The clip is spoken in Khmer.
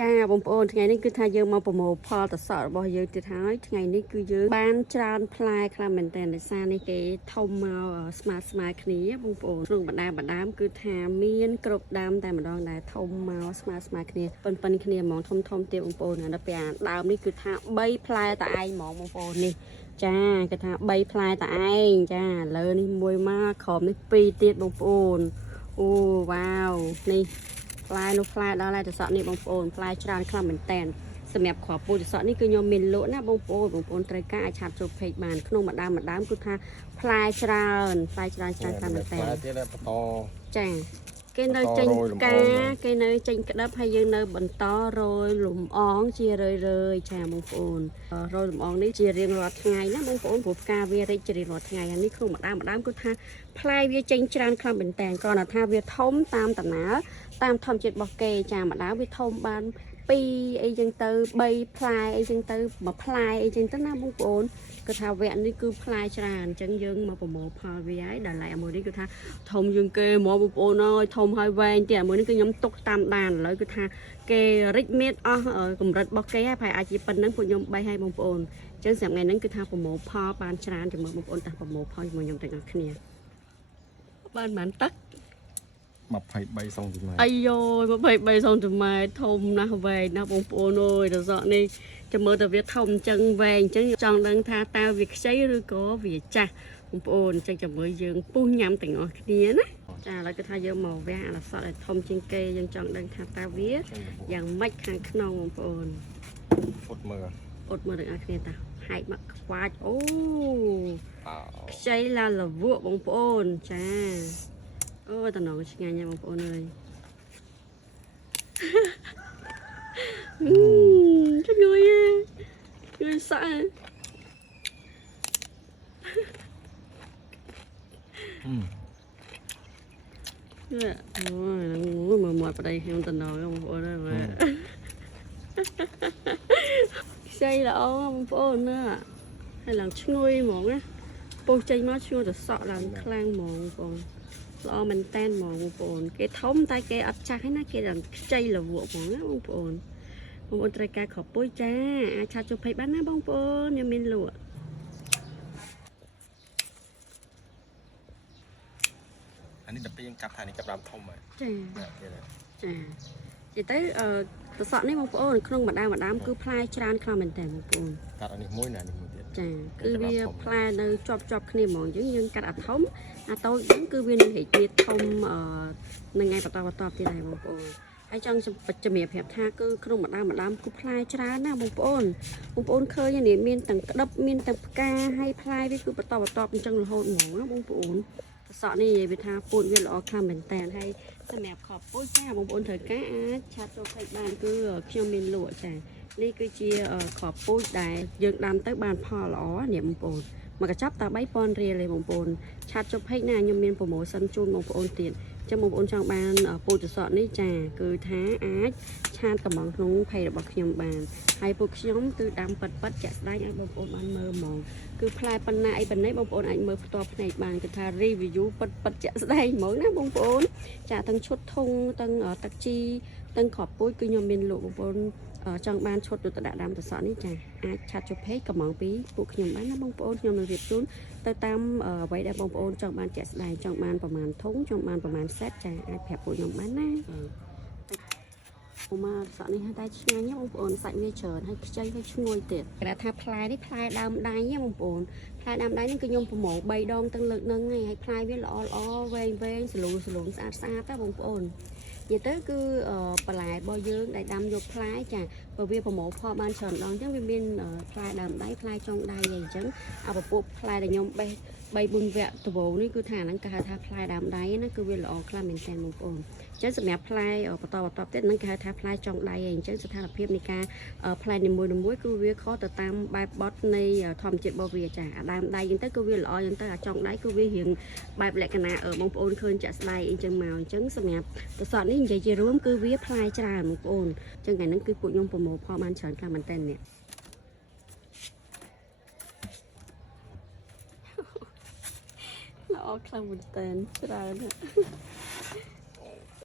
จ้าบงโอนថ្ងៃនេះគឺថាយើងមកប្រមូលផលតសក់របស់យើងទៀតហើយថ្ងៃនេះគឺយើងបានច្រើនផ្លែខ្លះមែនតើដោយសារនេះគេធំមកស្មើគ្នាបងប្អូនក្នុងបណ្ដាមគឺថាមានគ្រប់ដើមតែម្ដងដែលធំមកស្មើគ្នាប៉ុនគ្នាហ្មងធំទៀតបងប្អូនដល់ពេលអាដើមនេះគឺថា3ផ្លែតែឯងហ្មងបងប្អូននេះចាគេថា3ផ្លែតែឯងចាលើនេះមួយមកក្រោមនេះ2ទៀតបងប្អូនអូវ៉ាវនេះផ្លែនោះផ្លែដល់ហើយតសក់នេះបងប្អូនផ្លែច្រើនខ្លាំងមែនតែនសម្រាប់គ្រាប់ពូជតសក់នេះគឺខ្ញុំមានលក់ណាបងប្អូនត្រូវការអាចឆាប់ចូលពេកបានក្នុងម្ដាមគឺថាផ្លែច្រើនខ្លាំងមែនតែនចាគេនៅចេញផ្កាគេនៅចេញក្តឹបហើយយើងនៅបន្តរយលំអងជារឿយចាបងប្អូនរយលំអងនេះជារៀងរាល់ថ្ងៃណាបងប្អូនព្រោះផ្កាវារីកជារៀងរាល់ថ្ងៃហើយនេះក្នុងម្ដាមគឺថាផ្លែវាចេញច្រើនខ្លាំងមែនតែនគ្រាន់តែថាវាធំតាមដំណើរតាមធម្មជាតិរបស់គេចាម្ដាមវាធំបាន2អីចឹងទៅ3ផ្លែអីចឹងទៅ1ផ្លែអីចឹងទៅណាបងប្អូនគឺថាវគ្គនេះគឺផ្លែច្រើនអញ្ចឹងយើងមកប្រមូលផលវាហើយដល់ឡែកមួយនេះគឺថាធំជាងគេហ្មងបងប្អូនអើយធំហើយវែងទៀតមួយនេះគឺខ្ញុំទុកតាមដានឥឡូវគឺថាគេរិចមានអស់កម្រិតរបស់គេហើយប្រហែលអាចជាប៉ុណ្្នឹងពួកខ្ញុំបេះឲ្យបងប្អូនអញ្ចឹងសម្រាប់ថ្ងៃហ្នឹងគឺថាប្រមូលផលបានច្រើនជាមួយបងប្អូនតាប្រមូលផលជាមួយខ្ញុំទាំងអស់គ្នាបានប៉ុន្មានទឹក23 សង់ទីម៉ែត្រអាយ23សង់ទីម៉ែត្រធំណាស់វែងណាស់បងប្អូនអើយតសក់នេះចាំមើលទៅវាធំអញ្ចឹងវែងអញ្ចឹងចង់ដឹងថាតើវាខ្ចីឬក៏វាចាស់បងប្អូនអញ្ចឹងចាំមើលយើងពុះញ៉ាំទាំងអស់គ្នាណាចាឥឡូវគឺថាយើងមកវះអាតសក់ឲ្យធំជាងគេយើងចង់ដឹងថាតើវាយ៉ាងម៉េចខាងក្នុងបងប្អូនអត់មើលទាំងអស់គ្នាតាហែកមកខ្វាច់អូខ្ចីឡាលវក់បងប្អូនចាអូតំណងឆ្ងាញ់ណាស់បងប្អូនអើយឆ្ងុយសាក់អូមើលមាត់ប្តីខ្ញុំតំណងបងប្អូនអើយមើលខ្ចីល្អបងប្អូនណាហើយឡើងឆ្ងុយហ្មងណាពុះចេញមកឈ្ងុយទៅសក់ឡើងខ្លាំងហ្មងបងប្អូនល្អមែនតែនហ្មងបងប្អូនគេធំតែគេអត់ចាស់ទេណាគេដល់ខ្ចីលវក់ហ្មងណាបងប្អូនត្រូវការខពុយចាអាចឆាប់ចូលពេកបានណាបងប្អូនខ្ញុំមានលក់អានេះដល់ពេលយើងចាប់ថានេះចាប់ដើមធំហើយចានិយាយទៅតសក់នេះបងប្អូនក្នុងម្ដាមគឺផ្លែច្រើនខ្លាំងមែនតើបងប្អូនកាត់អានេះមួយណានេះមួយទៀតចាគឺវាផ្លែនៅជាប់គ្នាហ្មងយើងកាត់អាធំអាតូចហ្នឹងគឺវានឹងរីករាលធំនឹងថ្ងៃបន្តទៀតដែរបងប្អូនហើយចង់ជំរាបប្រាប់ថាគឺក្នុងម្ដាមគឺផ្លែច្រើនណាបងប្អូនឃើញនេះមានទាំងក្តឹបមានទាំងផ្កាហើយផ្លែវាគឺបន្តអញ្ចឹងរហូតហ្មងណាបងប្អូនសក់នេះនិយាយថាពូជវាល្អខ្លាំងមែនតើហើយសម្រាប់ខប់ពូជចាបងប្អូនត្រូវការអាចឆាប់ចូលពេកបានគឺខ្ញុំមានលក់ចានេះគឺជាខប់ពូជដែលយើងដាំទៅបានផលល្អនេះបងប្អូនមកកញ្ចប់តែ 3000 រៀលទេបងប្អូនឆាប់ចូលពេកណាខ្ញុំមានប្រូម៉ូសិនជូនបងប្អូនទៀតចាំបងប្អូនចង់បានពូជសក់នេះចាគឺថាអាចឆាតកំងក្នុងផេករបស់ខ្ញុំបានហើយពួកខ្ញុំគឺដាំប៉ិតជាក់ស្ដែងឲ្យបងប្អូនបានមើលហ្មងគឺផ្លែប៉ុណ្ណាអីប៉ុណ្ណេះបងប្អូនអាចមើលផ្ទាល់ភ្នែកបានគឺថា review ប៉ិតជាក់ស្ដែងហ្មងណាបងប្អូនចាទាំងឈុតធុងទាំងទឹកជីទាំងគ្រាប់ពូជគឺខ្ញុំមានលក់បងប្អូនចង់បានឈុតទៅដាក់ដាំតសក់នេះចាអាចឆាត់ជុំពេកកំងពីពួកខ្ញុំបានណាបងប្អូនខ្ញុំនឹងរៀបជូនទៅតាមអ្វីដែលបងប្អូនចង់បានជាក់ស្ដែងចង់បានប្រមាណធុងចង់បានប្រមាណសេតចាអាចប្រាប់ពួកខ្ញុំបានណាមកសក់នេះតែឆ្ងាញ់បងប្អូនសាច់វាច្រើនហើយខ្ចីហើយឈ្ងុយទៀតគេថាផ្លែនេះផ្លែដើមដៃបងប្អូនផ្លែដើមដៃនេះគឺខ្ញុំប្រមូល3ដងទាំងលើកហ្នឹងហើយផ្លែវាល្អវែងស្លូនស្អាតតែបងប្អូននិយាយទៅគឺបន្លែរបស់យើងដែលដាំយកផ្លែចាព្រោះវាប្រមូលផលបានច្រើនដងអញ្ចឹងវាមានផ្លែដើមដៃផ្លែចុងដៃអីអញ្ចឹងពពុះផ្លែដែលខ្ញុំបេះ3 4វគ្គដំបូងនេះគឺថាហ្នឹងគេហៅថាផ្លែដើមដៃណាគឺវាល្អខ្លាំងមែនទែនបងប្អូនអញ្ចឹងសម្រាប់ផ្លែបន្តទៀតហ្នឹងគេហៅថាផ្លែចុងដៃអីអញ្ចឹងស្ថានភាពនៃការផ្លែនីមួយគឺវាខុសទៅតាមបែបបត់នៃធម្មជាតិរបស់វាចាអាដើមដៃអញ្ចឹងទៅគឺវាល្អអញ្ចឹងទៅអាចុងដៃគឺវារៀងបែបលក្ខណៈបងប្អូនឃើញចាក់ស្ដែងអីចឹងមកអញ្ចឹងសម្រាប់តសក់នេះនិយាយជារួមគឺវាផ្លែច្រើនបងប្អូនអញ្ចឹងថ្ងៃហ្នឹងគឺពួកខ្ញុំប្រមូលផលបានច្រើនខ្លាំងមែនតើនេះល្អខ្លាំងមែនតើច្រើន